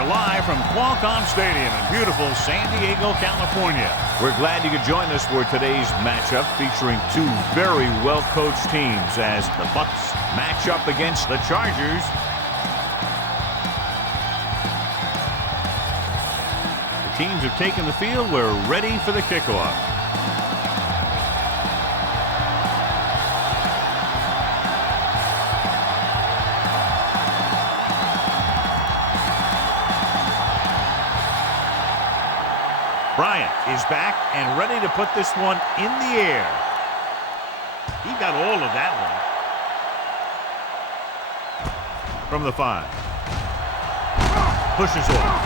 We're live from Qualcomm Stadium in beautiful San Diego, California. We're glad you could join us for today's matchup featuring two very well-coached teams as the Bucs match up against the Chargers. The teams have taken the field. We're ready for the kickoff. Bryant is back and ready to put this one in the air. He got all of that one. From the 5. Pushes off.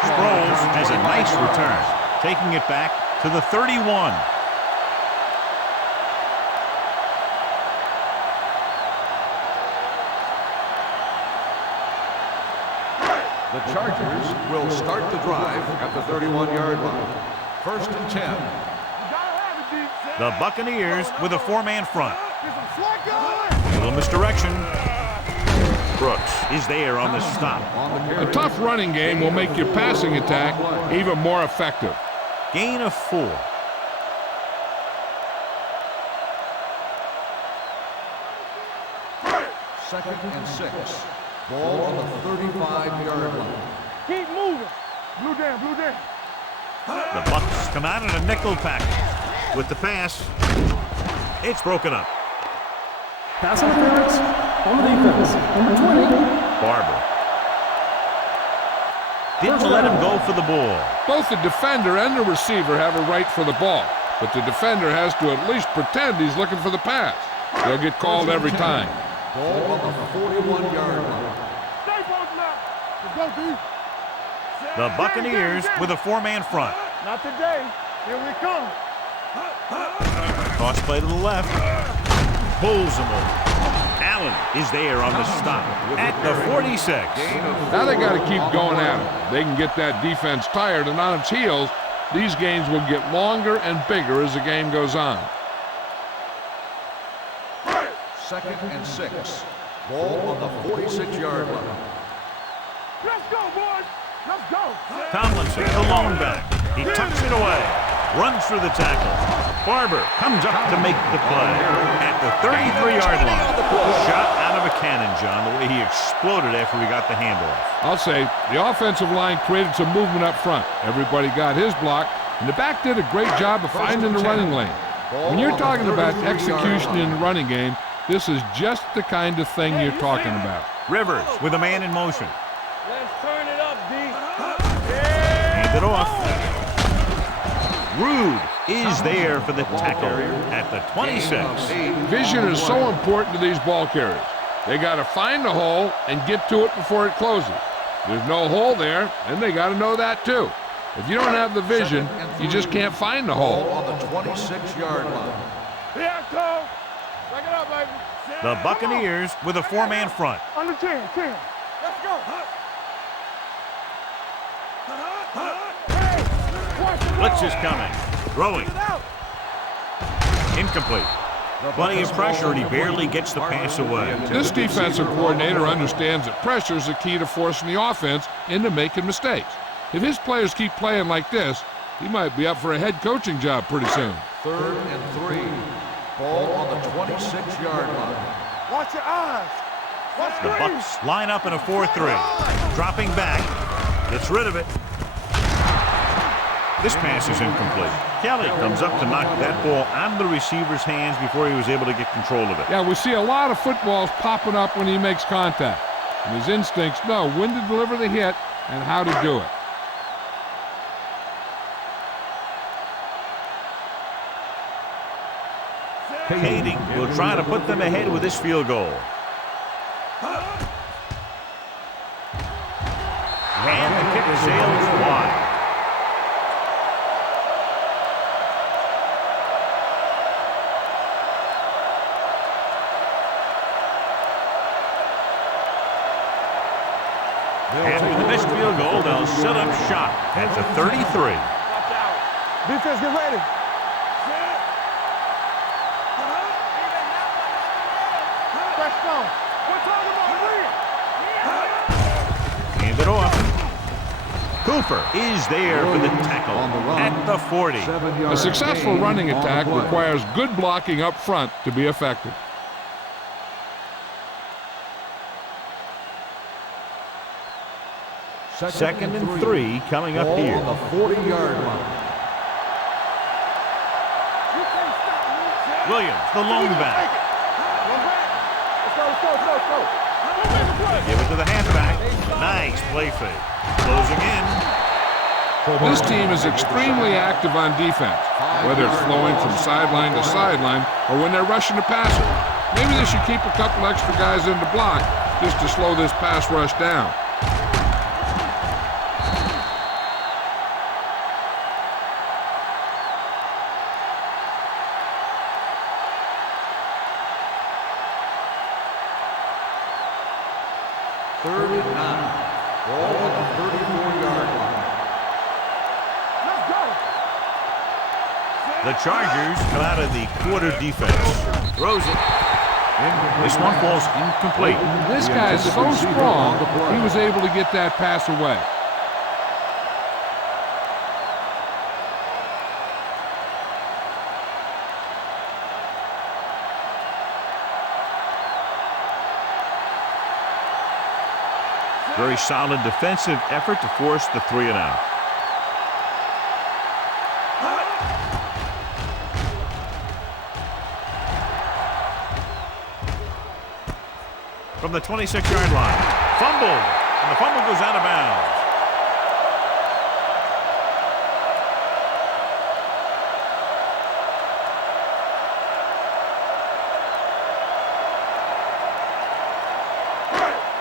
Sproles has a nice return, taking it back to the 31. The Chargers will start the drive at the 31-yard line. 1st and 10. The Buccaneers with a 4-man front. Little misdirection. Brooks is there on the stop. A tough running game will make your passing attack even more effective. Gain of 4. Second and 6. Ball on the 35-yard line. Keep moving. Blue down, blue down. The Bucs come out in a nickel package. With the pass, it's broken up. Pass interference on the defense. Number 20. Barber. Didn't let him go for the ball. Both the defender and the receiver have a right for the ball, but the defender has to at least pretend he's looking for the pass. They'll get called every time. Ball on the 41-yard line. Stay posted up. Let's go, D. The Buccaneers with a 4-man front. Not today. Here we come. Toss play to the left. Pulls him over. Allen is there on the stop at the 46. Now they got to keep going at it. They can get that defense tired and on its heels. These games will get longer and bigger as the game goes on. 2nd and 6. Ball on the 46-yard line. Let's go, boys. Let's go. Tomlinson, the lone back. He tucks it away. Runs through the tackle. Barber comes up to make the play at the 33-yard line. Shot out of a cannon, John, the way he exploded after he got the handoff. I'll say the offensive line created some movement up front. Everybody got his block, and the back did a great job of finding the running lane. When you're talking about execution in the running game, this is just the kind of thing you're talking about. Rivers with a man in motion. Let's turn it up, D. Hand it off. Rude is there for the tackle at the 26. Vision is so important to these ball carriers. They got to find the hole and get to it before it closes. There's no hole there, and they got to know that too. If you don't have the vision, you just can't find the hole. Ball on the 26-yard line. Here I come. Back it up, baby. The Buccaneers with a 4-man front. Under 10. Let's go. Blitz is coming. Throwing. Incomplete. Plenty of pressure, and he barely gets the pass away. This defensive coordinator understands that pressure is the key to forcing the offense into making mistakes. If his players keep playing like this, he might be up for a head coaching job pretty soon. 3rd and 3. Ball on the 26-yard line. Watch your eyes. Watch The Bucs line up in a 4-3. Dropping back. Gets rid of it. This pass is incomplete. Kelly comes up to knock that ball out of the receiver's hands before he was able to get control of it. Yeah, we see a lot of footballs popping up when he makes contact. And his instincts know when to deliver the hit and how to do it. Kading will try to put them ahead with this field goal. And the kick sails wide. After the missed field goal, they'll set up shop at the 33. Defense, get ready. it off. Cooper is there for the tackle at the 40. A successful running attack requires good blocking up front to be effective. Second and 3 coming up here. On the 40-yard line. Williams, the lone back. Let's go. Give it to the halfback. Nice play fake. Closing in. This team is extremely active on defense, whether it's flowing from sideline to sideline or when they're rushing the passer. Maybe they should keep a couple extra guys in the block just to slow this pass rush down. Third and 9. Ball on the 34-yard line. Let's go. The Chargers come out of the quarter defense. Throws it. This one falls incomplete. This guy is so strong, he was able to get that pass away. Very solid defensive effort to force the 3 and out. From the 26-yard line. Fumble. And the fumble goes out of bounds.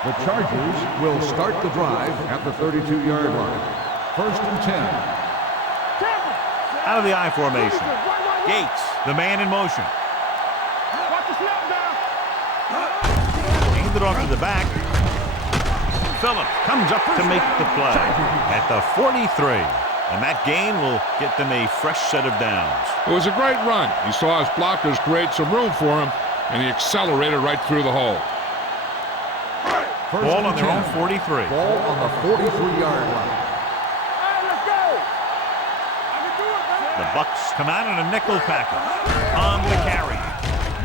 The Chargers will start the drive at the 32-yard line. First and 10. Out of the I formation. Gates, the man in motion. Watch the snap down. Hand it off to the back. Phillips comes up to make the play at the 43. And that gain will get them a fresh set of downs. It was a great run. He saw his blockers create some room for him, and he accelerated right through the hole. First Ball and on their 10. own 43. Ball on the 43-yard line. Hey, let's go. I can do it, man. The Bucs come out in a nickel package on the carry.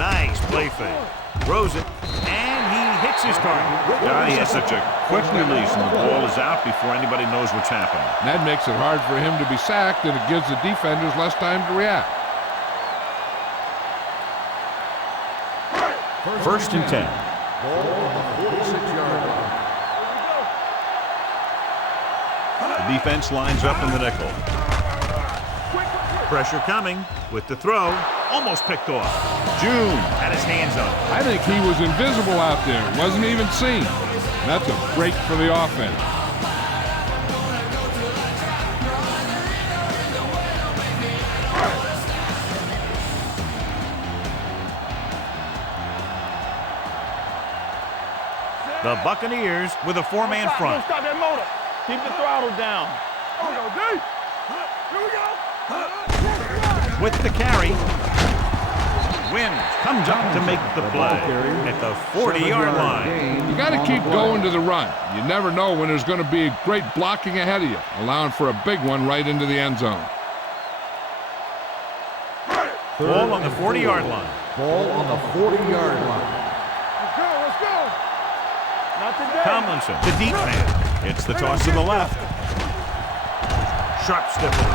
Nice play fake. Throws it, and he hits his target. He has such a quick release, and the ball is out before anybody knows what's happening. That makes it hard for him to be sacked, and it gives the defenders less time to react. First and 10. Ball on the 46-yard line. The defense lines up in the nickel. Pressure coming with the throw. Almost picked off. June had his hands up. I think he was invisible out there. Wasn't even seen. That's a break for the offense. The Buccaneers with a 4-man front. Stop that motor. Keep the throttle down. Oh, no, D. Here we go. With the carry. Wind comes up to make the play at the 40-yard line. You got to keep going to the run. You never know when there's going to be great blocking ahead of you, allowing for a big one right into the end zone. Ball on the 40-yard line. Ball on the 40-yard line. Let's go. Not today. Tomlinson, the deep man. It's the toss to the left. Sharp stipple.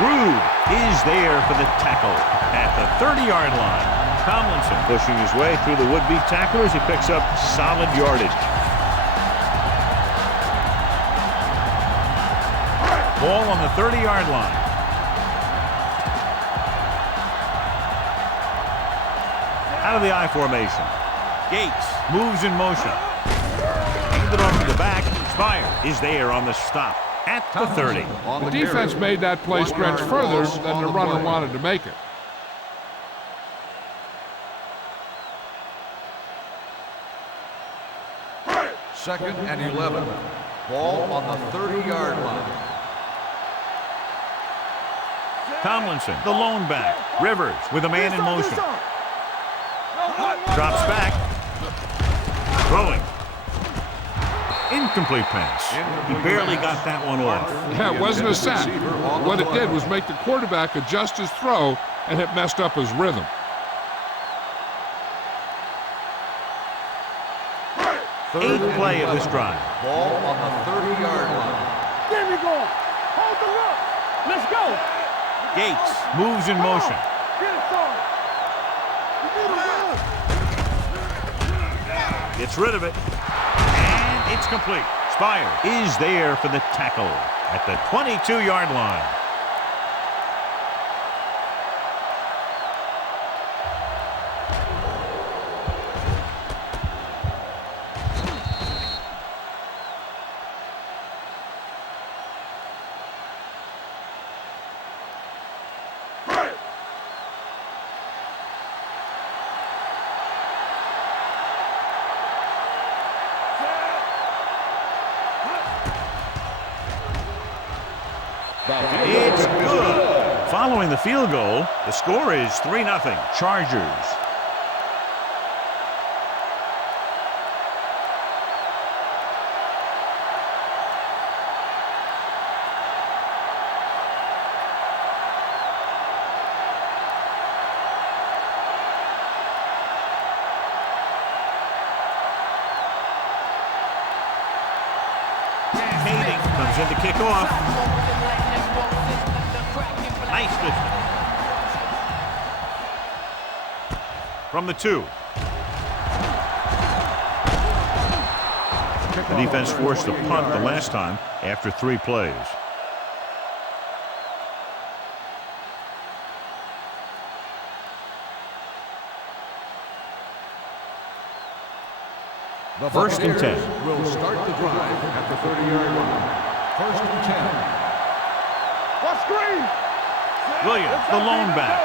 Rude is there for the tackle at the 30-yard line. Tomlinson pushing his way through the would-be tacklers. He picks up solid yardage. Ball on the 30-yard line. Out of the I formation. Gates moves in motion. Handed off to the back. Spire is there on the stop at the 30. The defense made that play stretch further than the runner wanted to make it. Second and 11. Ball on the 30-yard line. Tomlinson, the lone back. Rivers with a man in motion. Drops back. Throwing. Incomplete pass. He barely got that one off. Yeah, it wasn't a sack. What it did was make the quarterback adjust his throw, and it messed up his rhythm. Eighth play of this drive. Ball on the 30-yard line. There we go. Hold the look. Let's go. Gates moves in motion. Get it started. Gets rid of it. And it's complete. Spire is there for the tackle at the 22-yard line. It's good. Following the field goal, the score is 3-0. Chargers. Hayden comes in to kick off. Nice distance. From the 2. The defense forced a punt the last time after 3 plays. The First and 10. Will start the drive at the 30-yard line. First and 10. What screen? Williams, the lone back.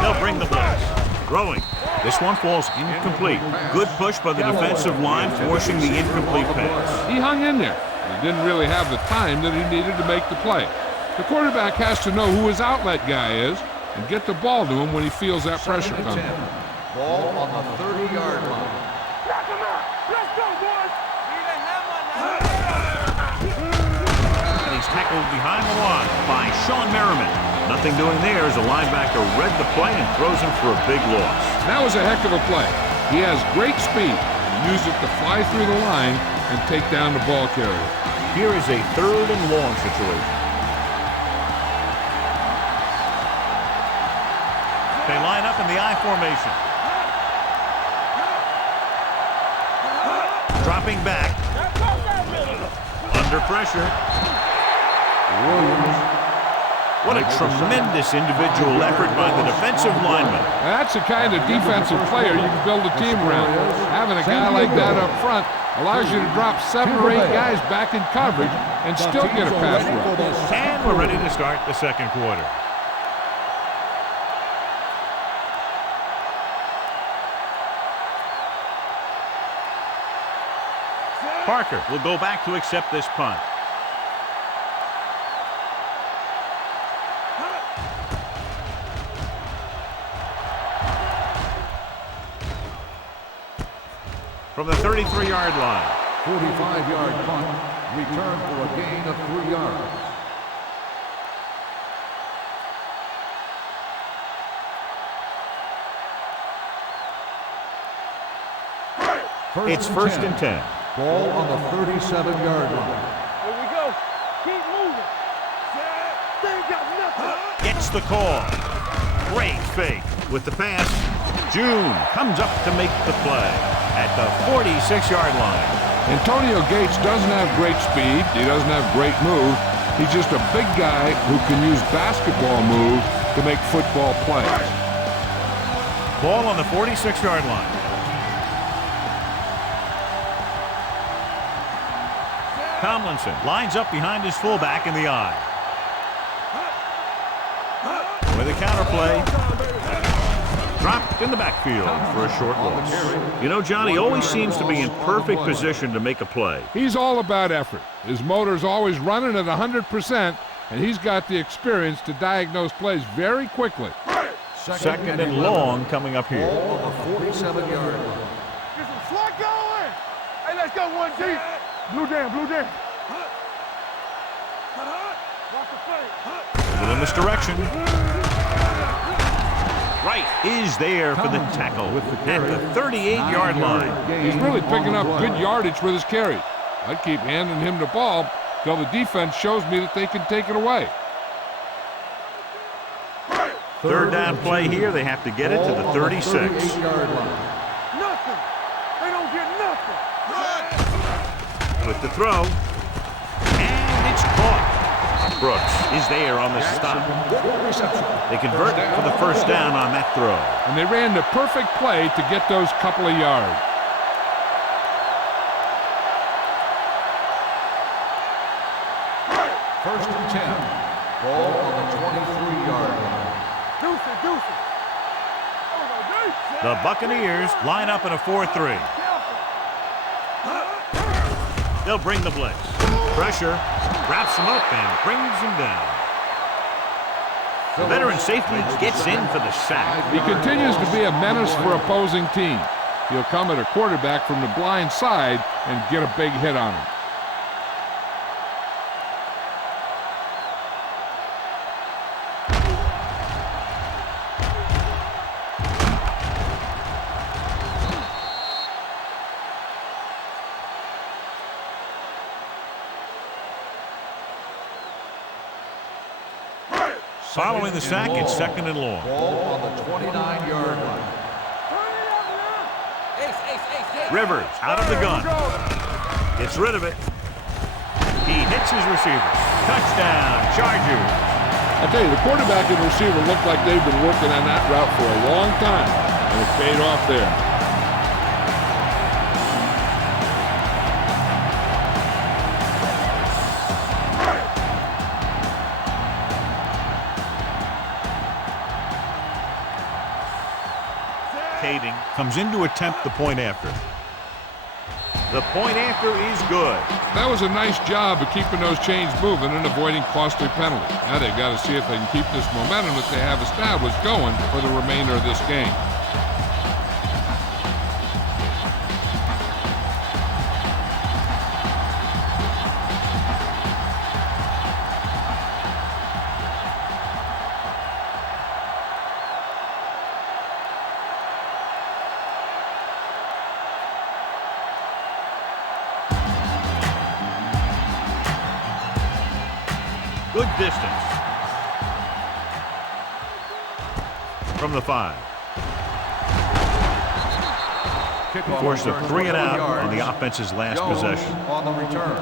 They'll bring the blitz. Throwing. This one falls incomplete. Good push by the defensive line, forcing the incomplete pass. He hung in there. He didn't really have the time that he needed to make the play. The quarterback has to know who his outlet guy is and get the ball to him when he feels that pressure coming. Ball on the 30-yard line. Knock him out. Let's go, boys. And he's tackled behind the line by Sean Merriman. Nothing doing there as the linebacker read the play and throws him for a big loss. That was a heck of a play. He has great speed. He used it to fly through the line and take down the ball carrier. Here is a 3rd and long situation. They line up in the I formation. Dropping back. Under pressure. Williams. What a tremendous individual effort by the defensive lineman. That's the kind of defensive player you can build a team around. Having a guy like that up front allows you to drop 7 or 8 guys back in coverage and still get a pass rush. And we're ready to start the second quarter. Parker will go back to accept this punt. From the 33-yard line. 45-yard punt. Return for a gain of 3 yards. It's first and 10. Ball on the 37-yard line. Here we go. Keep moving. They ain't got nothing. Gets the call. Great fake with the pass. June comes up to make the play at the 46-yard line. Antonio Gates doesn't have great speed. He doesn't have great move. He's just a big guy who can use basketball moves to make football plays. Ball on the 46-yard line. Tomlinson lines up behind his fullback in the I. With a counter play. Dropped in the backfield for a short loss. You know, John, he always seems to be in perfect position to make a play. He's all about effort. His motor's always running at 100%, and he's got the experience to diagnose plays very quickly. Second and long coming up here. Ball on the 47-yard line. Let's go, 1G. Blue jam, blue jam. Moving in this direction. Right is there for the tackle at the 38-yard line. He's really picking up good yardage with his carry. I'd keep handing him the ball till the defense shows me that they can take it away. Third down play here. They have to get it to the 36. Nothing. They don't get nothing. With the throw. And it's caught. Brooks is there on the stop. They convert for the first down on that throw. And they ran the perfect play to get those couple of yards. First and 10. Ball on the 23-yard line. The Buccaneers line up in a 4-3. They'll bring the blitz. Pressure, wraps him up and brings him down. The veteran safety gets in for the sack. He continues to be a menace for opposing teams. He'll come at a quarterback from the blind side and get a big hit on him. Following the sack, it's second and long. Ball on the 29-yard line. Rivers out of the gun. Gets rid of it. He hits his receiver. Touchdown, Chargers. I tell you, the quarterback and receiver look like they've been working on that route for a long time, and it paid off there. Comes in to attempt the point after. The point after is good. That was a nice job of keeping those chains moving and avoiding costly penalties. Now they've got to see if they can keep this momentum that they have established going for the remainder of this game. Good distance. From the 5. Forced a 3 and out on the offense's last possession. On the return.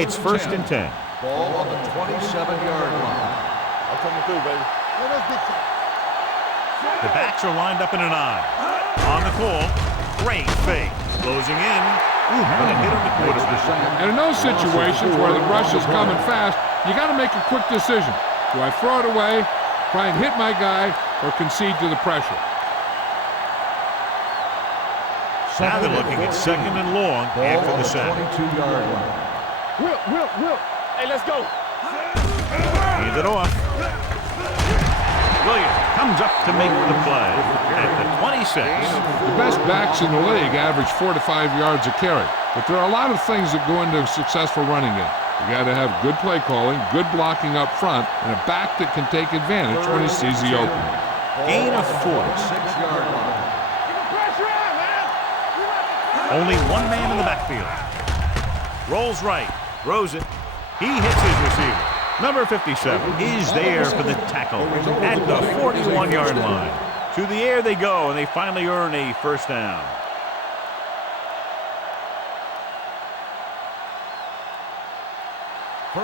It's first and 10. Ball on the 27-yard line. I'm coming through, baby. The backs are lined up in an eye. On the call, great fake. Closing in. Ooh, but a hit on the quarterback. And in those situations where the rush is coming fast, you got to make a quick decision. Do I throw it away, try and hit my guy, or concede to the pressure? Now they're looking at second and long after the sack. 22-yard line. Whip. Hey, let's go. Hand it off. Williams comes up to make the play at the 26. The best backs in the league average 4 to 5 yards a carry, but there are a lot of things that go into a successful running game. You got to have good play calling, good blocking up front, and a back that can take advantage when he sees the opening. Gain of 4. 6-yard line. Only one man in the backfield. Rolls right, throws it. He hits his receiver. Number 57 is there for the tackle at the 41-yard line. To the air they go, and they finally earn a first down.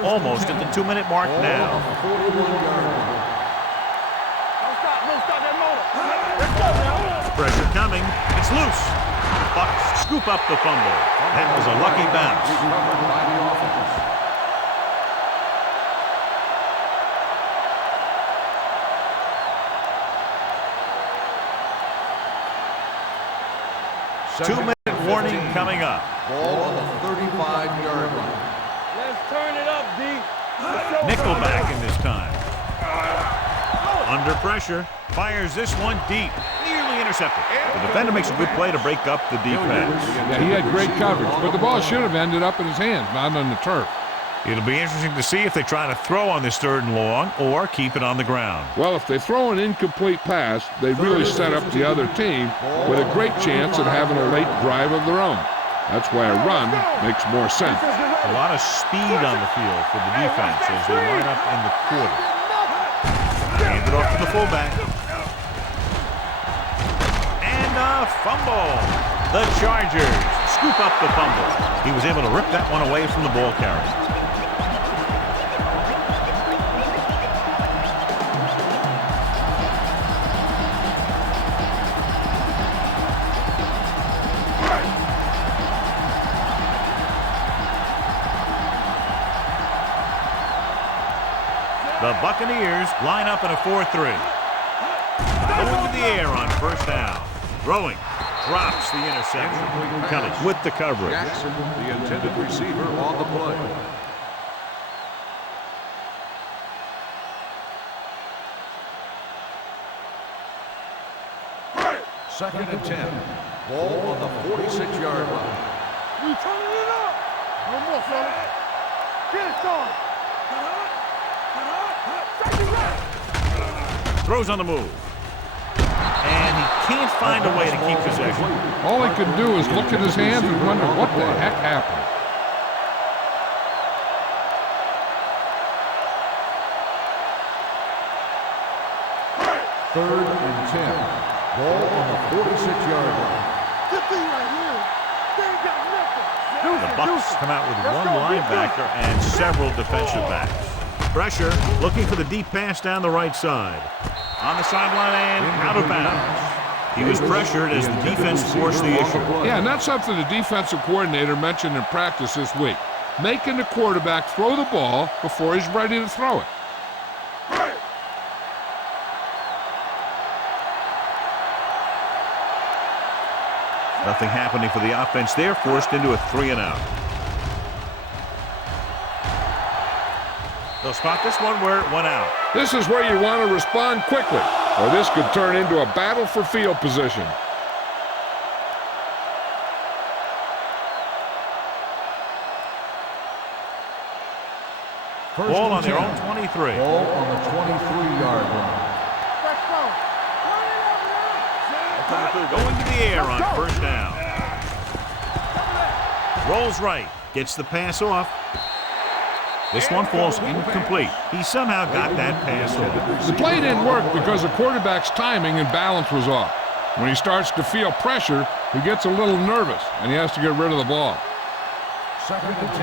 Almost at the 2-minute mark now. Don't stop that motor. Let's go now. Pressure coming. It's loose. Bucks scoop up the fumble. That was a lucky bounce. Recovered by the offense. Two-minute warning coming up. Ball on the 35-yard line. Let's turn it up, D. Nickelback in this time. Under pressure, fires this one deep, nearly intercepted. The defender makes a good play to break up the defense. Yeah, he had great coverage, but the ball should have ended up in his hands, not on the turf. It'll be interesting to see if they try to throw on this 3rd and long or keep it on the ground. Well, if they throw an incomplete pass, they really set up the other team with a great chance at having a late drive of their own. That's why a run makes more sense. A lot of speed on the field for the defense as they line up in the quarter. Hand it off to the fullback. And a fumble. The Chargers scoop up the fumble. He was able to rip that one away from the ball carrier. The Buccaneers line up in a 4-3. Going to the air on 1st down. Throwing. Drops the interception. Kelly with the coverage. Jackson, the intended receiver, on the play. Second and 10. Ball on the 46-yard line. We turning it up. One more, fella. Get it started. Throws on the move. And he can't find a way to keep possession. All he could do is look at his hands and wonder what the heck happened. Third and 10. Ball on the 46-yard line. Good thing right here. They ain't got nothing. The Bucs come out with one linebacker and several defensive backs. Pressure, looking for the deep pass down the right side. On the sideline and out of bounds. He was pressured as the defense forced the issue. Yeah, and that's something the defensive coordinator mentioned in practice this week. Making the quarterback throw the ball before he's ready to throw it. Nothing happening for the offense there, forced into a 3-and-out. They'll spot this one where it went out. This is where you want to respond quickly, or this could turn into a battle for field position. Ball on their own 23. Ball on the 23-yard line. Going to the air on 1st down. Rolls right, gets the pass off. This one falls incomplete. He somehow got that pass off. The play didn't work because the quarterback's timing and balance was off. When he starts to feel pressure, he gets a little nervous, and he has to get rid of the ball. Second and 10.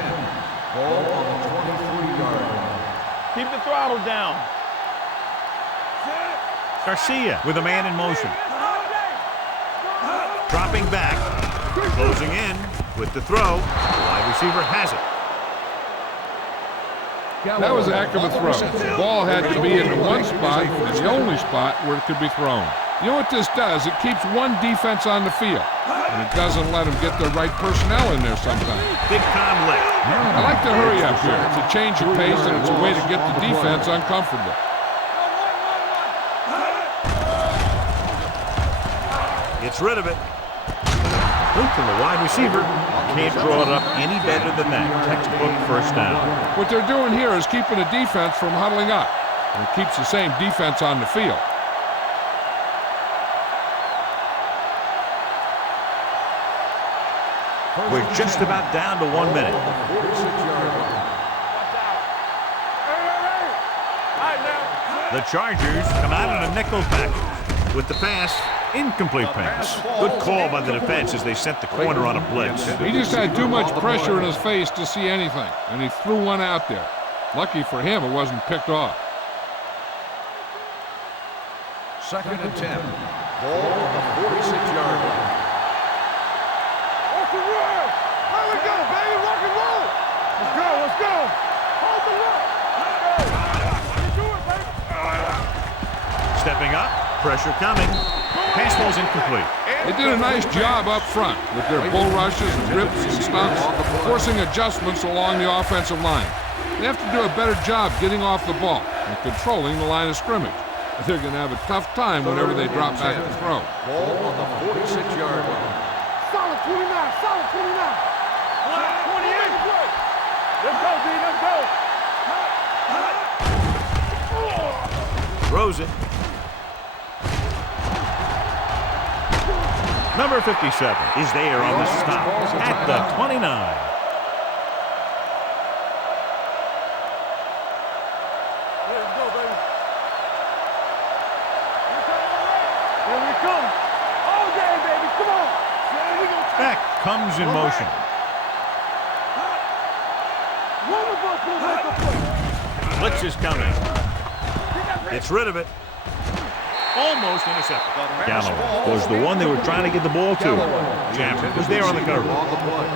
Ball on the 23-yard line. Keep the throttle down. Garcia with a man in motion. Dropping back, closing in with the throw. The wide receiver has it. That was a heck of a throw. The ball had to be in the one spot, and the only spot where it could be thrown. You know what this does? It keeps one defense on the field, and it doesn't let them get the right personnel in there sometimes. Big time lift. I like to hurry up here. It's a change of pace, and it's a way to get the defense uncomfortable. Gets rid of it. Look from the wide receiver. Can't draw it up any better than that. Textbook 1st down. What they're doing here is keeping the defense from huddling up, and it keeps the same defense on the field. We're just about down to 1 minute. The Chargers come out in a nickel package with the pass. Incomplete pass. Good call by the defense as they sent the corner on a blitz. He just had too much pressure in his face to see anything, and he threw one out there. Lucky for him, it wasn't picked off. Second and 10. Ball on the 46-yard line. Off the run. There we go, baby. Rock and roll. Let's go. Let's go. Hold the look. Let's go. Do it, baby. Stepping up. Pressure coming. Pass ball's incomplete. They did a nice job up front with their bull rushes and rips and stunts, forcing adjustments along the offensive line. They have to do a better job getting off the ball and controlling the line of scrimmage. They're going to have a tough time whenever they drop back to throw. Ball on the 46-yard line. Solid 29, solid 29. 28. Let's go, D, let's go. Throws it. Number 57 is there on the stop at the 29. Let's go, baby. Here we come. All day, baby. Come on. Beck comes in motion. One of us will make a play. Blitz is coming. Gets rid of it. Almost intercepted. Galloway was the one they were trying to get the ball to. Champion was there on the cover. On the play.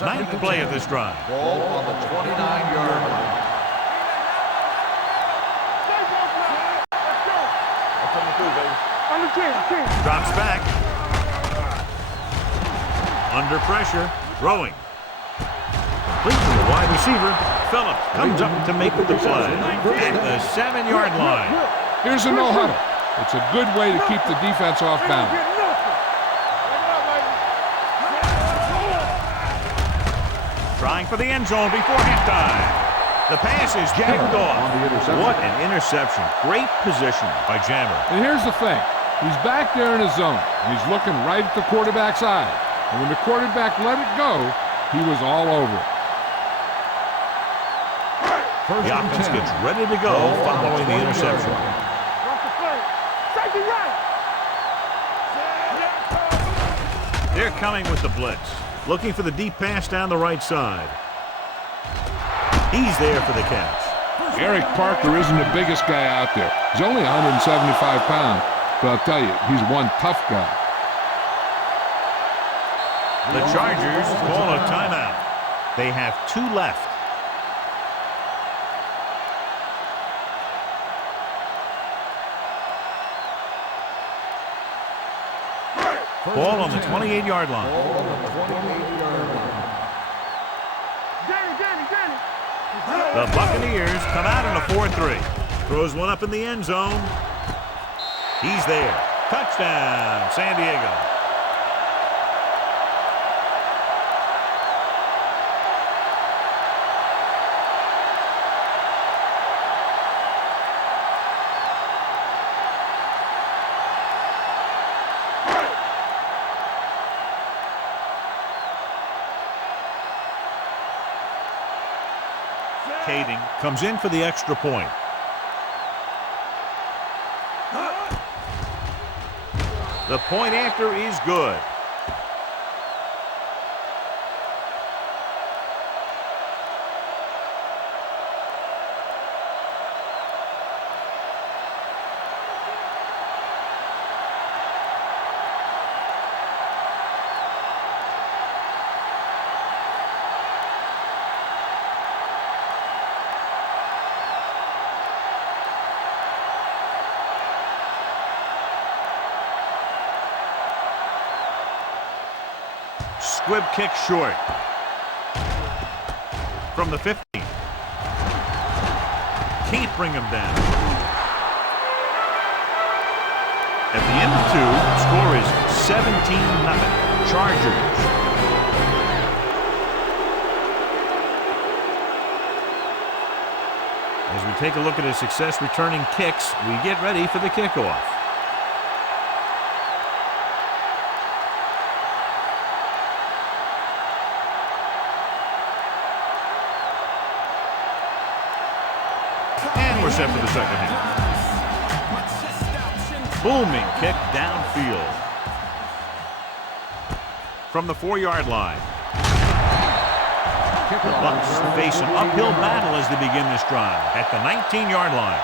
Ninth play of this drive. Ball on the 29-yard line. Drops back. Under pressure. Throwing. Complete to the wide receiver. Phillips comes up to make the play at the 7-yard line. Here's a no-huddle. It's a good way to keep the defense off balance. Trying for the end zone before halftime. The pass is picked off. What an interception. Great position by Jammer. And here's the thing. He's back there in his zone. He's looking right at the quarterback's eye. And when the quarterback let it go, he was all over it. The offense gets ready to go following the interception. They're coming with the blitz. Looking for the deep pass down the right side. He's there for the catch. Eric Parker isn't the biggest guy out there. He's only 175 pounds. But I'll tell you, he's one tough guy. The Chargers call a timeout. They have 2 left. Ball on the 28-yard line. The Buccaneers come out in a 4-3. Throws one up in the end zone. He's there. Touchdown, San Diego. Kading comes in for the extra point. The point after is good. Squib kick short. From the 50. Can't bring him down. At the end of 2, the score is 17-0. Chargers. As we take a look at his success returning kicks, we get ready for the kickoff. And we're set for the second half. Booming kick downfield. From the 4-yard line. The Bucs face an uphill battle as they begin this drive at the 19-yard line.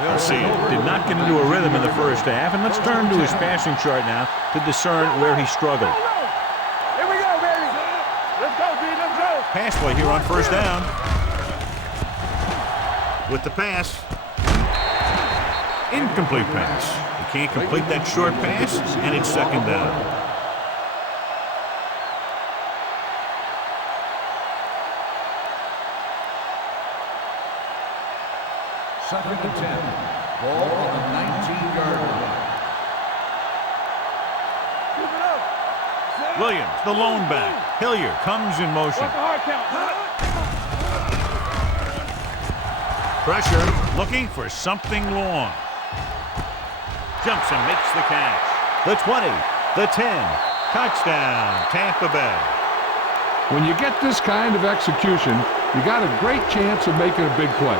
They'll see it. Did not get into a rhythm in the first half. And let's turn to his passing chart now to discern where he struggled. Here we go, baby. Let's go, D. Let's go. Pass play here on first down. With the pass. Incomplete pass. He can't complete that short pass, and it's second down. Second and 10. Ball on the 19-yard line. Williams, the lone back. Hilliard comes in motion. Pressure, looking for something long. Jumps and makes the catch. The 20, the 10. Touchdown, Tampa Bay. When you get this kind of execution, you got a great chance of making a big play.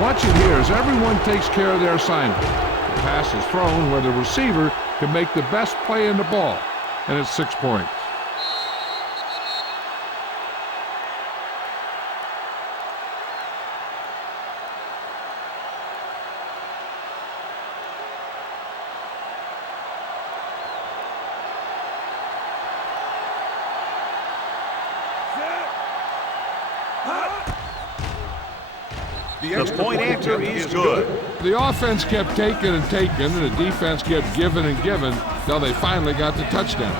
Watch it here as everyone takes care of their assignment. The pass is thrown where the receiver can make the best play in the ball, and it's 6 points. The point after is good. The offense kept taking and taking, and the defense kept giving and giving until they finally got the touchdown.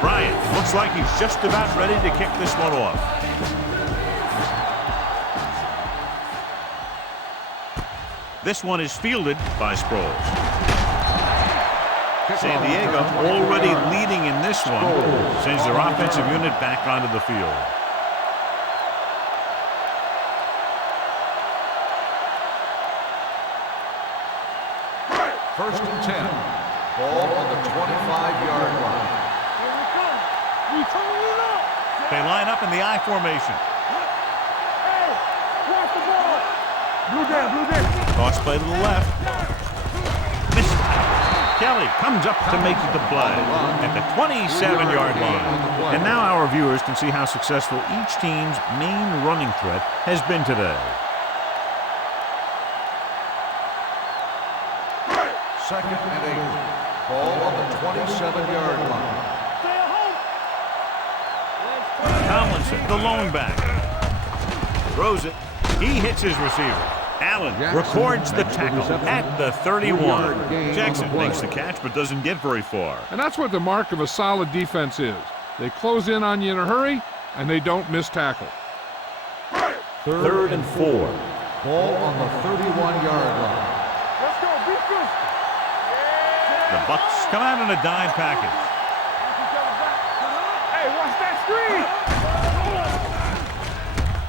Bryant looks like he's just about ready to kick this one off. This one is fielded by Sproles. San Diego already leading in this one, sends their offensive unit back onto the field. First and 10. Ball on the 25-yard line. They line up in the I formation. Toss play to the left. Missed. Kelly comes up to make the play at the 27-yard line. And now our viewers can see how successful each team's main running threat has been today. Second and 8. Ball on the 27-yard line. Tomlinson, the lone back. Throws it. He hits his receiver. Allen records the tackle at the 31. Jackson makes the catch but doesn't get very far. And that's what the mark of a solid defense is. They close in on you in a hurry, and they don't miss tackle. Third and 4. Ball on the 31-yard line. Let's go, defense. The Bucs come out in a dime package. Hey, watch that screen.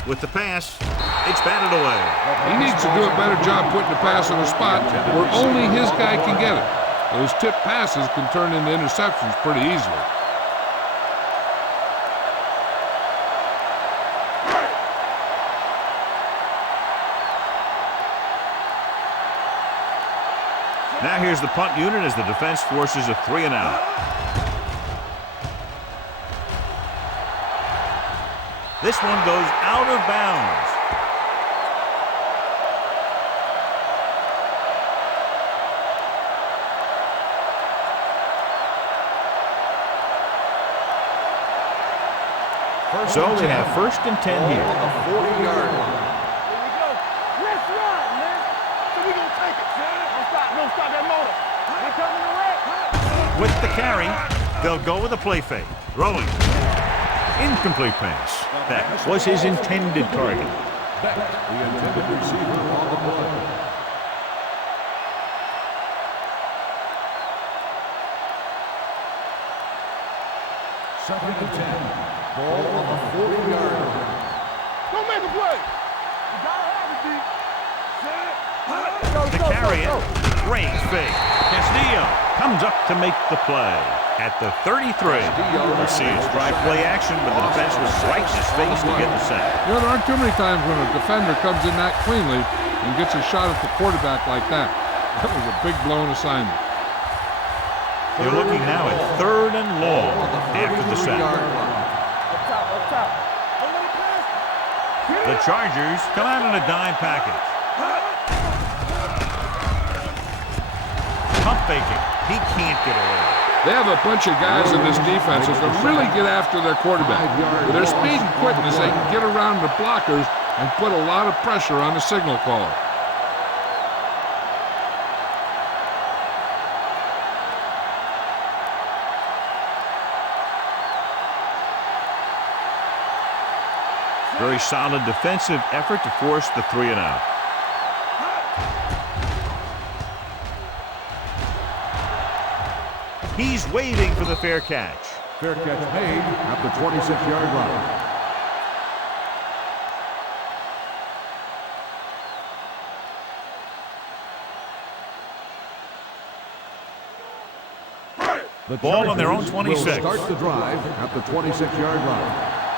With the pass, it's batted away. He needs to do a better job putting the pass in a spot where only his guy can get it. Those tip passes can turn into interceptions pretty easily. Now here's the punt unit as the defense forces a 3-and-out. This one goes out of bounds. So they have first and 10 here. On the 40-yard line. Here we go. Let's run, man. So we gonna take it. Don't stop that motor. They coming the way. With the carry, they'll go with a play fake. Throwing. Incomplete pass. That was his intended target. Beck, the intended receiver on the play. Second and 10. Ball on the 40-yard line. Don't make a play. You gotta have it, D. The carry it. Great fake. Castillo comes up to make the play at the 33. We'll see his drive play action, but the defense was right in his face to get the sack. You know, there aren't too many times when a defender comes in that cleanly and gets a shot at the quarterback like that. That was a big blown assignment. They're looking now at third and long after the sack. Up top. Don't let it pass. The Chargers come out in a dime package. Pump faking. He can't get away. They have a bunch of guys in this defense who can really get after their quarterback. With their speed and quickness, they can get around the blockers and put a lot of pressure on the signal caller. Very solid defensive effort to force the 3-and-out. He's waiting for the fair catch. Fair catch made at the 26-yard line. The Ball on their own 26. Will start the drive at the 26-yard line.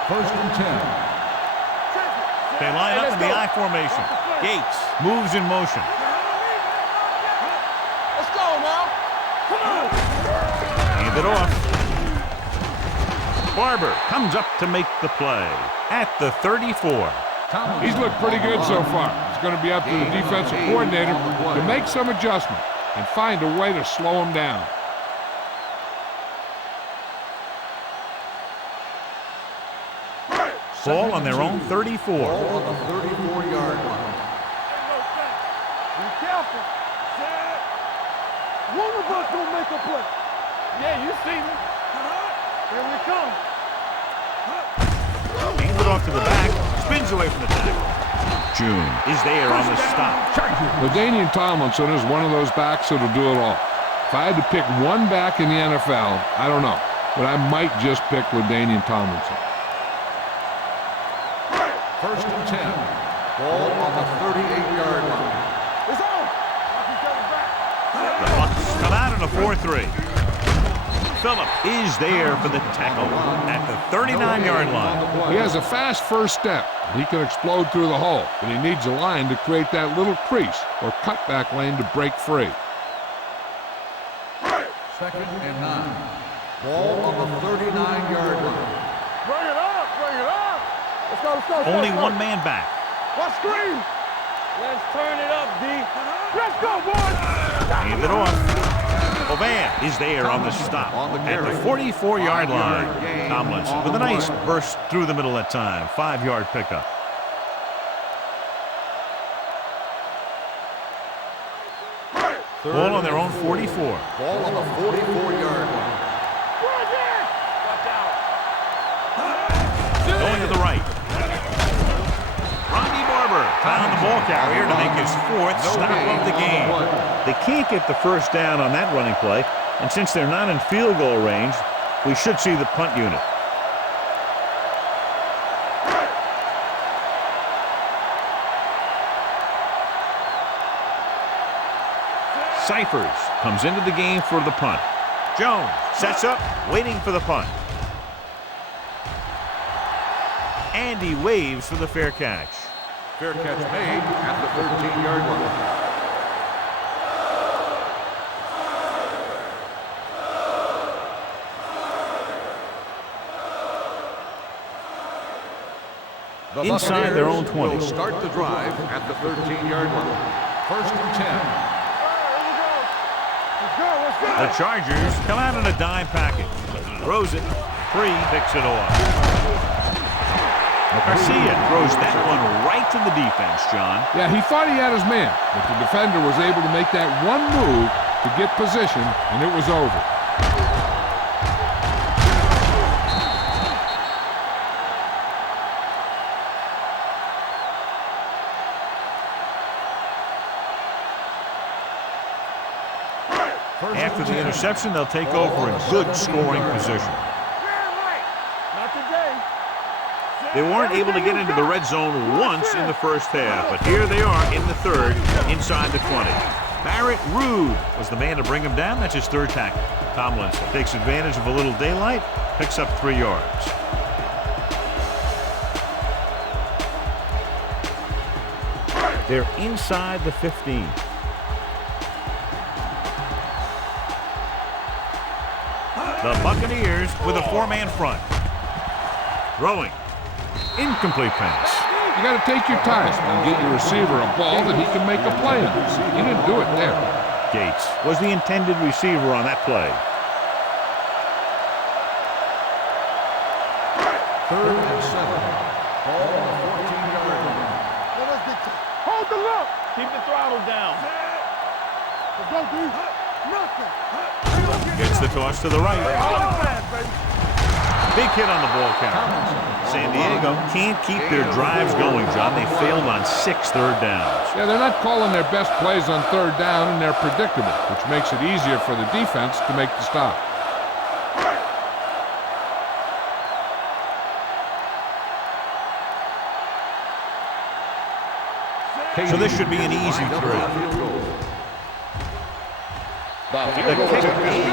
1st and 10. They line up in the I formation. Gates moves in motion. Let's go now. Come on. Hand it off. Barber comes up to make the play at the 34. He's looked pretty good so far. It's going to be up to the defensive coordinator to make some adjustment and find a way to slow him down. Ball on their own 34. Ball on the 34-yard line. Be careful. One of us will make a play. Yeah, you see me. Here we come. Hands it off to the back. Spins away from the tackle. June is there on the stop. LaDainian Tomlinson is one of those backs that'll do it all. If I had to pick one back in the NFL, I don't know, but I might just pick LaDainian Tomlinson. 1st and 10. Ball on the 38-yard line. It's on. The Bucs come out in a 4-3. Phillip is there for the tackle at the 39-yard line. He has a fast first step. He can explode through the hole, but he needs a line to create that little crease or cutback lane to break free. 2nd and 9. Ball on the 39-yard line. Bring it up. Bring it up. Let's go. Let's go. Only one man back. Let's screen. Let's turn it up, D. Let's go, boys. Hand it off. Ovan is there on the stop at the 44-yard line. Tomlinson with a nice burst through the middle that time. 5-yard pickup. Ball on their own 44. Ball on the 44-yard line. Watch out. Going to the right. Ronnie Barber found the ball carrier to make his 4th stop of the game. They can't get the first down on that running play, and since they're not in field goal range, we should see the punt unit. Cyphers comes into the game for the punt. Jones sets up, waiting for the punt. And he waves for the fair catch. Fair catch made at the 13-yard line. The Inside their own 20. Will start the drive at the 13-yard line. 1st and 10. The Chargers come out in a dime package. Throws it. Free picks it off. Garcia throws that one right to the defense, John. Yeah, he thought he had his man, but the defender was able to make that one move to get position, and it was over. After the interception, they'll take over in good scoring position. Not today. They weren't able to get into the red zone once in the first half, but here they are in the third, inside the 20. Barrett Rude was the man to bring him down. That's his 3rd tackle. Tomlinson takes advantage of a little daylight, picks up 3 yards. They're inside the 15. The Buccaneers with a 4-man front. Throwing. Incomplete pass. You got to take your time and get your receiver a ball that he can make a play on. He didn't do it there. Gates was the intended receiver on that play. 3rd and 7. Ball on the 14-yard line. Hold the look. Keep the throttle down. Let's go, dude. Nothing. Gets the toss to the right. Big hit on the ball count. San Diego can't keep their drives going, John. They failed on 6 third downs. Yeah, they're not calling their best plays on 3rd down, and they're predictable, which makes it easier for the defense to make the stop. So this should be an easy throw. The kick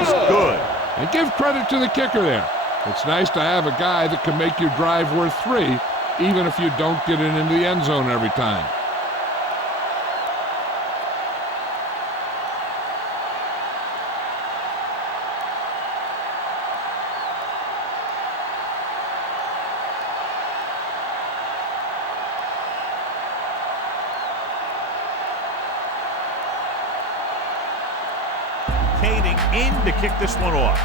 is good. And give credit to the kicker there. It's nice to have a guy that can make your drive worth 3, even if you don't get it into the end zone every time. In to kick this one off.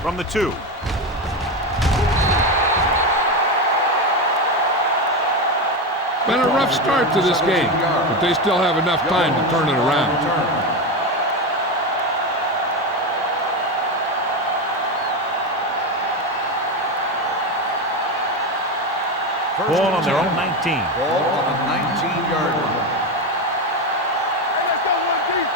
From the 2. Been a rough start to this game, but they still have enough time to turn it around. Ball on their own 19. Ball on the 19-yard line. Hey, let's go, 1 deep.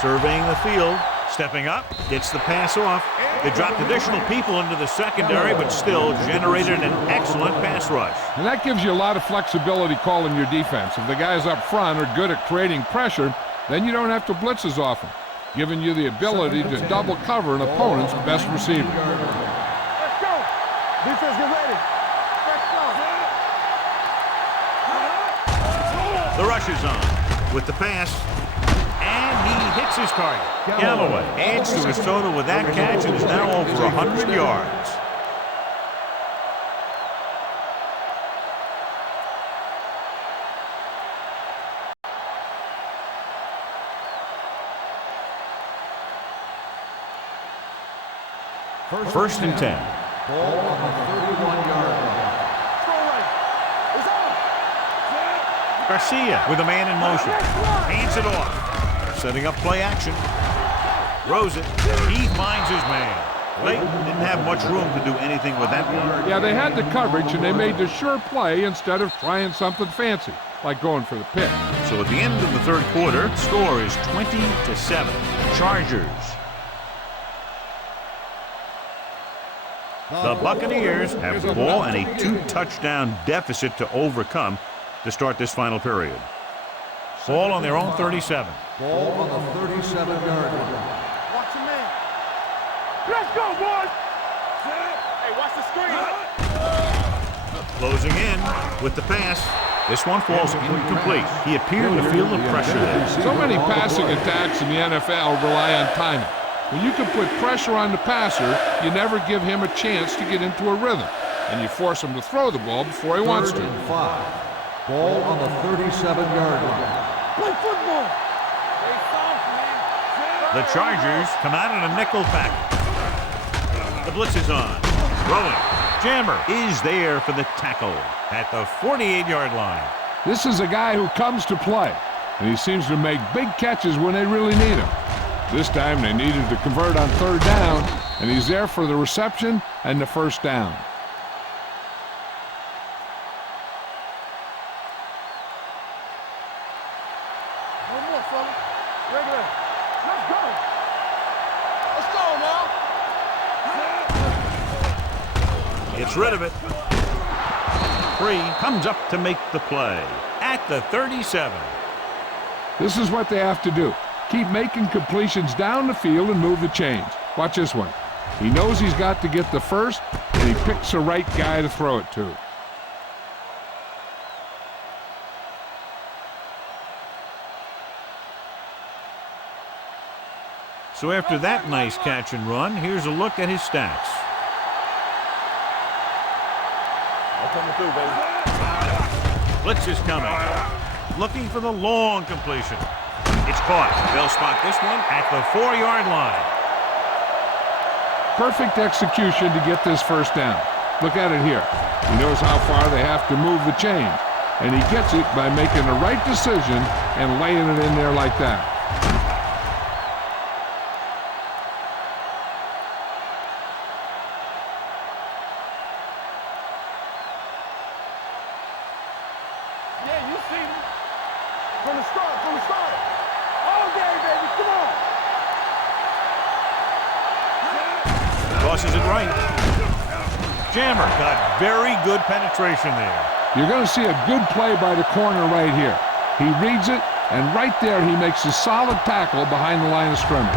Surveying the field, stepping up, gets the pass off. They dropped additional people into the secondary, but still generated an excellent pass rush. And that gives you a lot of flexibility calling your defense. If the guys up front are good at creating pressure, then you don't have to blitz as often, giving you the ability to double cover an opponent's best receiver. Let's go. Defense, get ready. Let's go. The rush is on with the pass, and he hits his target. Galloway adds to his total with that catch and is now over 100 yards. First and 10. Ball on the 31-yard line. Garcia with a man in motion. Hands it off. Setting up play action. Throws it. He finds his man. Clayton didn't have much room to do anything with that one. Yeah, they had the coverage, and they made the sure play instead of trying something fancy, like going for the pick. So at the end of the 3rd quarter, the score is 20-7. Chargers. The Buccaneers have the ball and a 2-touchdown deficit to overcome to start this final period. Ball on their own 37. Ball on the 37-yard line. Watch your man. Let's go, boys. Hey, watch the screen. Closing in with the pass. This one falls incomplete. He appeared to feel the pressure there. So many passing attacks in the NFL rely on timing. When you can put pressure on the passer, you never give him a chance to get into a rhythm, and you force him to throw the ball before he wants to. 3rd and 5. Ball on the 37-yard line. Play football. The Chargers come out in a nickel package. The blitz is on. Throwing. Jammer is there for the tackle at the 48-yard line. This is a guy who comes to play, and he seems to make big catches when they really need him. This time they needed to convert on 3rd down, and he's there for the reception and the 1st down. One more, fella. Regular. Let's go. Let's go now. Gets rid of it. Free comes up to make the play at the 37. This is what they have to do. Keep making completions down the field and move the chains. Watch this one. He knows he's got to get the first, and he picks the right guy to throw it to. So after that nice catch and run, here's a look at his stats. I'm coming through, baby. Blitz is coming. Looking for the long completion. It's caught. They'll spot this one at the 4-yard line. Perfect execution to get this first down. Look at it here. He knows how far they have to move the chain, and he gets it by making the right decision and laying it in there like that. Yeah, you see me. From the start. All day, baby, come on. Tosses it right. Jammer got very good penetration there. You're going to see a good play by the corner right here. He reads it, and right there he makes a solid tackle behind the line of scrimmage.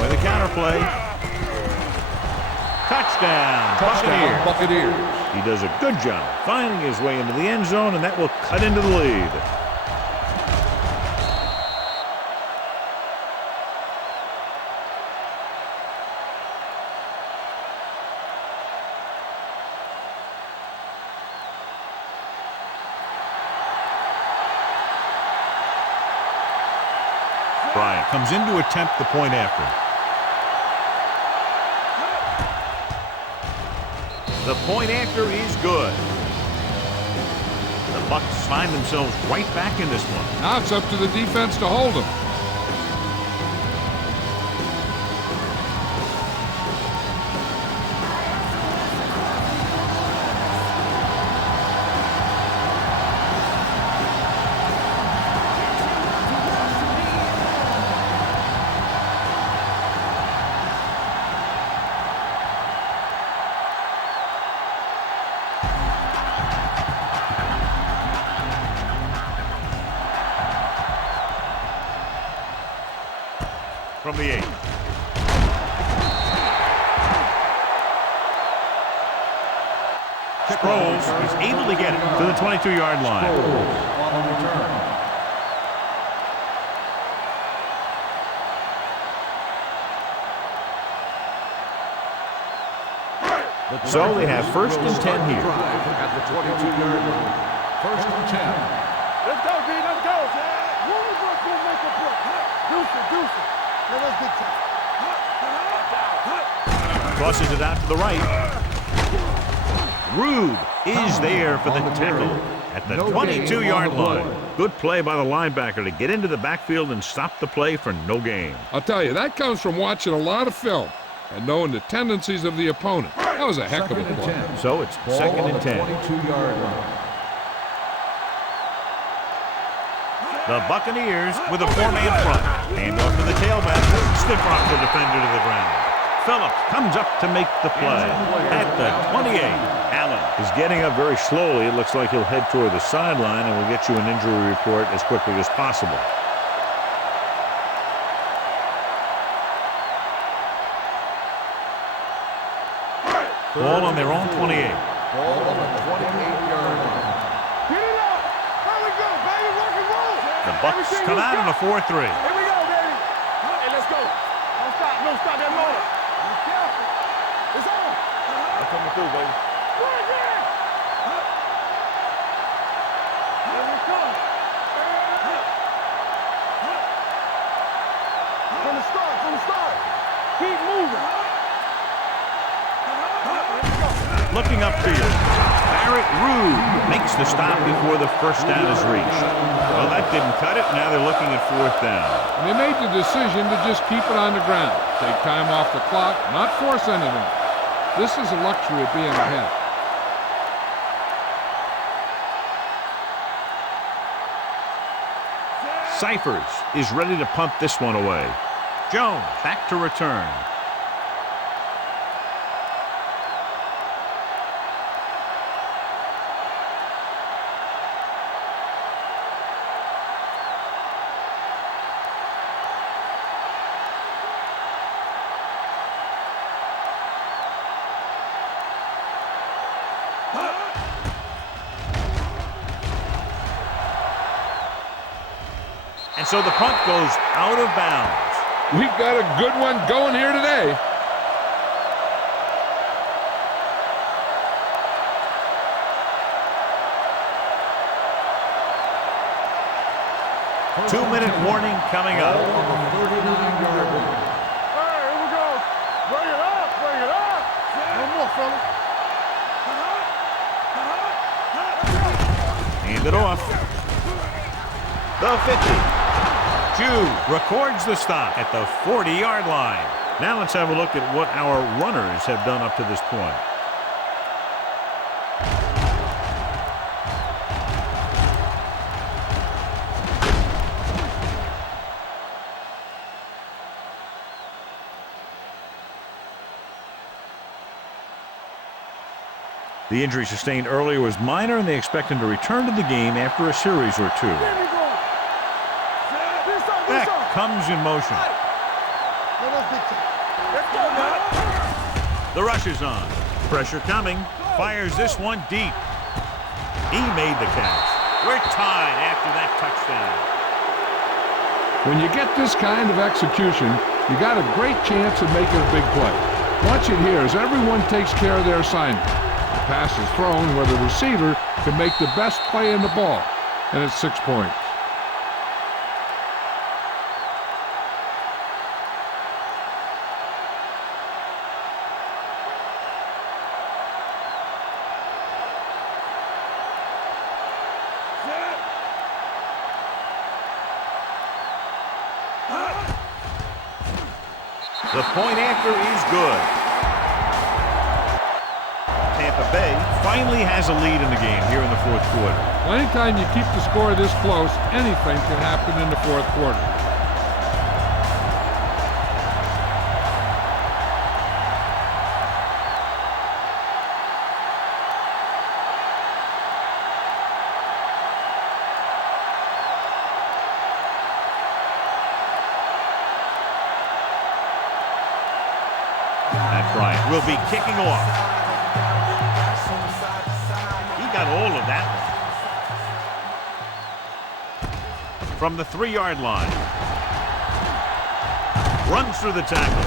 With a counterplay. Touchdown, Buccaneers. He does a good job finding his way into the end zone, and that will cut into the lead. Bryant comes in to attempt the point after. The point after is good. The Bucs find themselves right back in this one. Now it's up to the defense to hold him. From the 8. Sproles is able to get it to the 22-yard line. On the return. So they have first and 10 here. At the 22-yard line. First and 10. Let's go, D, let's go. One of us will make a play. Deuce it. Now let's get to Crosses it out to the right. Rude is there for the tackle at the 22-yard line. Good play by the linebacker to get into the backfield and stop the play for no gain. I'll tell you, that comes from watching a lot of film and knowing the tendencies of the opponent. That was a heck of a Second and play. 10. So it's Ball second on and the 10. 22-yard line. The Buccaneers with a 4-man front. Hand off to the tailback. Stiff rock the defender to the ground. Phillips comes up to make the play at the 28. Allen is getting up very slowly. It looks like he'll head toward the sideline, and we'll get you an injury report as quickly as possible. Ball on their own 28. Ball on the 28-yard line. Get it up. There we go, baby. Rock and roll. The Bucs come out in a 4-3. Here we go, baby. Hey, let's go. Don't stop that motor. Be careful. It's on. I'm coming through, baby. Right there. Here we come. From the start. Keep moving. Looking upfield. Barrett Rude makes the stop before the first down is reached. Well, that didn't cut it. Now they're looking at 4th down. And they made the decision to just keep it on the ground. Take time off the clock, not force anything. This is a luxury of being ahead. Cyphers is ready to punt this one away. Jones back to return. And so the punt goes out of bounds. We've got a good one going here today. Two-minute warning coming up. On the 39-yard line. Hey, here we go. Bring it up, bring it up. No more, fella. Hand it off. The 50. Jude records the stop at the 40-yard line. Now let's have a look at what our runners have done up to this point. The injury sustained earlier was minor, and they expect him to return to the game after a series or two. Beck comes in motion. The rush is on. Pressure coming. Fires this one deep. He made the catch. We're tied after that touchdown. When you get this kind of execution, you got a great chance of making a big play. Watch it here as everyone takes care of their assignment. The pass is thrown where the receiver can make the best play in the ball, and it's 6 points. The point after is good. Tampa Bay finally has a lead in the game here in the fourth quarter. Well, anytime you keep the score this close, anything can happen in the fourth quarter. Matt Bryant will be kicking off. He got all of that one. From the 3-yard line. Runs through the tackle.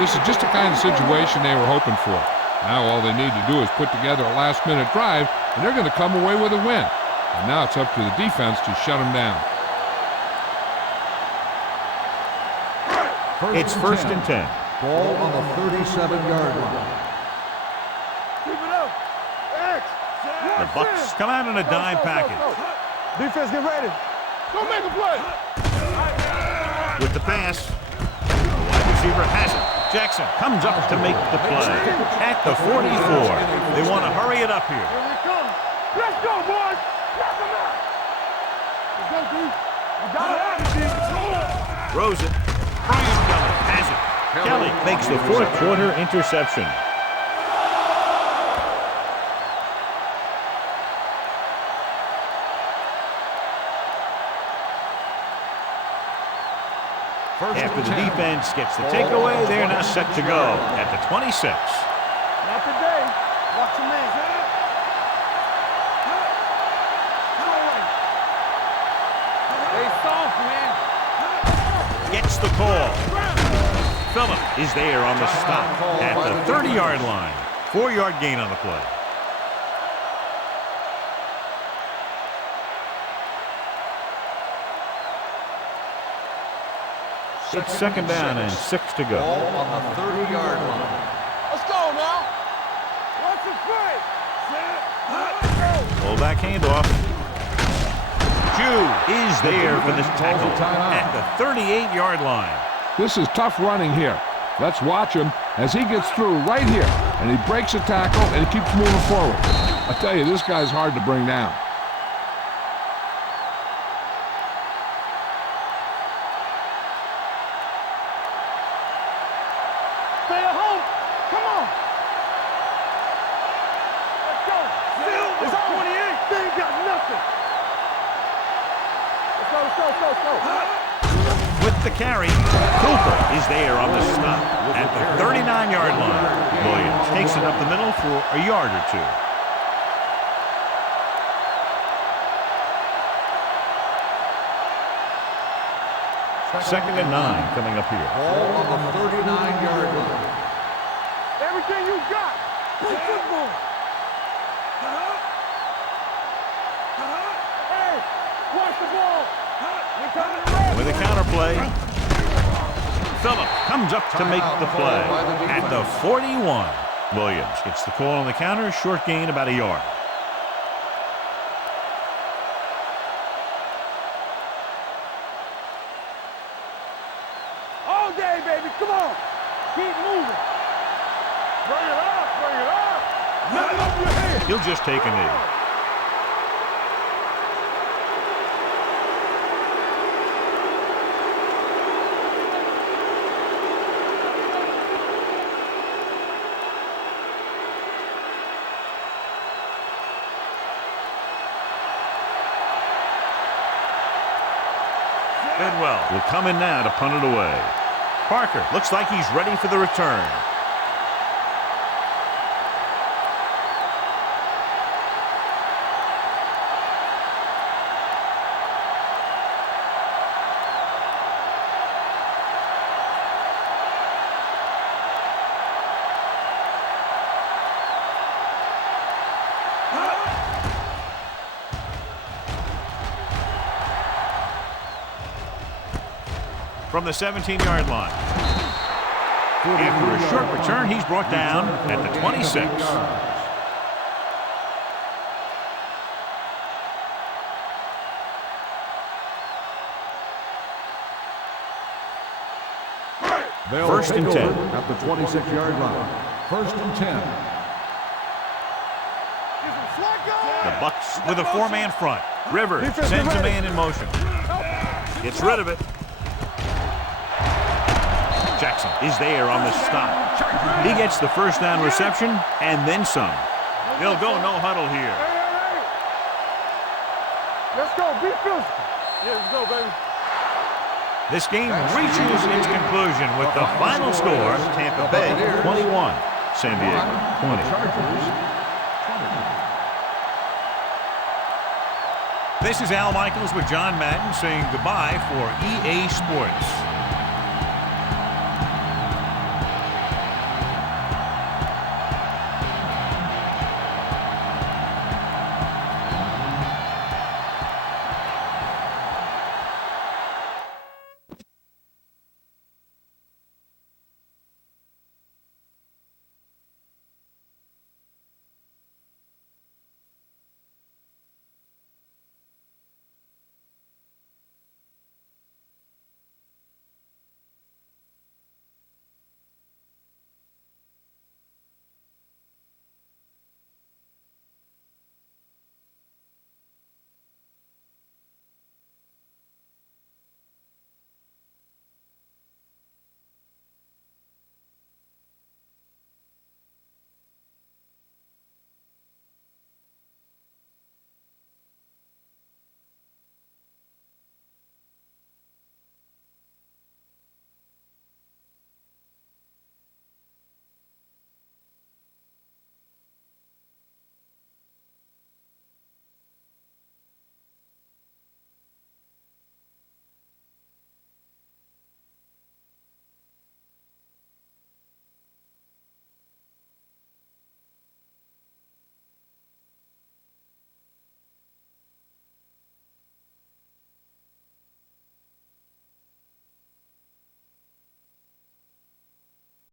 This is just the kind of situation they were hoping for. Now all they need to do is put together a last-minute drive, and they're going to come away with a win. And now it's up to the defense to shut them down. It's first and 10. Ball on the 37-yard line. Keep it up. X. The Bucs come out in a dime package. Defense, get ready. Go make a play. With the pass, the wide receiver has it. Jackson comes up to make the play. At the 44, they want to hurry it up here. Here we come. Let's go, boys. Knock them out. Let's go, D. You got it. Throws it. Brian Kelly has it. Kelly makes the fourth quarter interception. After the defense gets the takeaway, they're now set to go at the 26. Not today. Watch your man. Stay soft, man. Gets the call. Phillip is there on the stop at the 30-yard line. 4-yard gain on the play. It's second down and 6 to go. Ball on the 30-yard line. Let's go now. Watch the play. Fullback handoff. Jude is there for this tackle at the 38-yard line. This is tough running here. Let's watch him as he gets through right here, and he breaks a tackle, and he keeps moving forward. I tell you, this guy's hard to bring down. Stay at home. Come on. Let's go. It's 28. They ain't got nothing. Let's go. With the carry, Cooper is there on the stop at the 39-yard line. Williams takes it up the middle for a yard or two. 2nd and 9 coming up here. Ball on the 39-yard line. Everything you got. Play football. Hey, watch the ball. We're coming to run. With a counter play, Phillips comes up to make the play at the 41. Williams gets the call on the counter, short gain about a yard. All day, baby. Come on. Keep moving. Bring it up. Bring it up. Let it over your head. He'll just take a knee. Bidwell will come in now to punt it away. Parker looks like he's ready for the return. From the 17-yard line. After a short return, he's brought down at the 26. They'll 1st and 10. At the 26-yard line. 1st and 10. The Bucs with a 4-man front. Rivers sends a man in motion. Gets rid of it. Jackson is there on the stop. He gets the 1st down reception and then some. They'll go no huddle here. Let's go. Be physical. Yeah, let's go, baby. This game reaches its conclusion with the final score, Tampa Bay 21, San Diego 20. This is Al Michaels with John Madden saying goodbye for EA Sports.